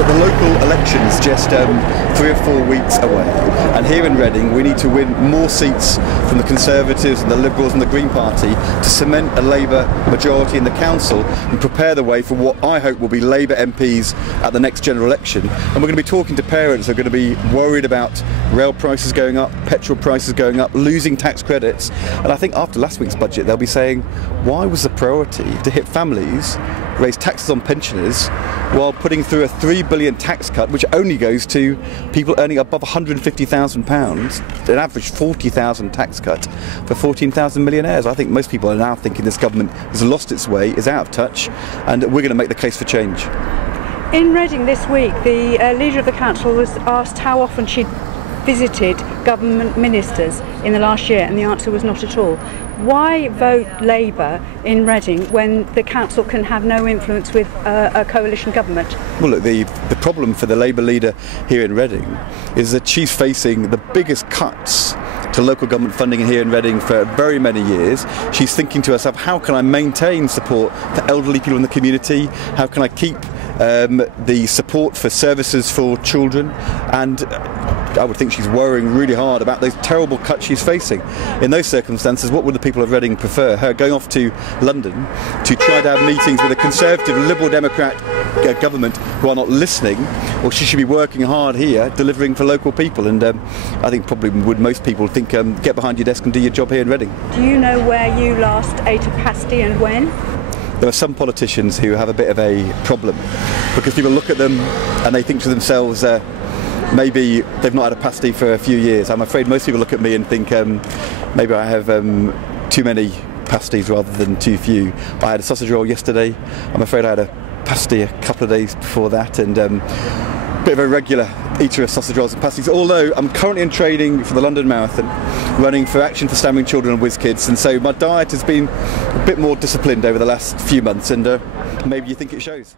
got the local elections just 3 or 4 weeks away, and here in Reading we need to win more seats from the Conservatives and the Liberals and the Green Party to cement a Labour majority in the council and prepare the way for what I hope will be Labour MPs at the next general election. And we're going to be talking to parents who are going to be worried about rail prices going up, petrol prices going up, losing tax credits, and I think after last week's budget they'll be saying, why was the priority to hit families, raise taxes on pensioners, while putting through a £3 billion tax cut which only goes to people earning above £150,000, an average £40,000 tax cut for 14,000 millionaires. I think most people are now thinking this government has lost its way, is out of touch, and we're going to make the case for change. In Reading this week, the leader of the council was asked how often she'd visited government ministers in the last year, and the answer was not at all. Why vote Labour in Reading when the council can have no influence with a coalition government? Well, look, the problem for the Labour leader here in Reading is that she's facing the biggest cuts to local government funding here in Reading for very many years. She's thinking to herself, how can I maintain support for elderly people in the community? How can I keep the support for services for children? And I would think she's worrying really hard about those terrible cuts she's facing. In those circumstances, what would the people of Reading prefer? Her going off to London to try to have meetings with a Conservative Liberal Democrat government who are not listening, or she should be working hard here delivering for local people? And I think probably would most people think, get behind your desk and do your job here in Reading. Do you know where you last ate a pasty and when? There are some politicians who have a bit of a problem because people look at them and they think to themselves, maybe they've not had a pasty for a few years. I'm afraid most people look at me and think maybe I have too many pasties rather than too few. I had a sausage roll yesterday. I'm afraid I had a pasty a couple of days before that, and a bit of a regular eater of sausage rolls and pasties, although I'm currently in training for the London Marathon, running for Action for Stammering Children and WizKids, and so my diet has been a bit more disciplined over the last few months, and maybe you think it shows.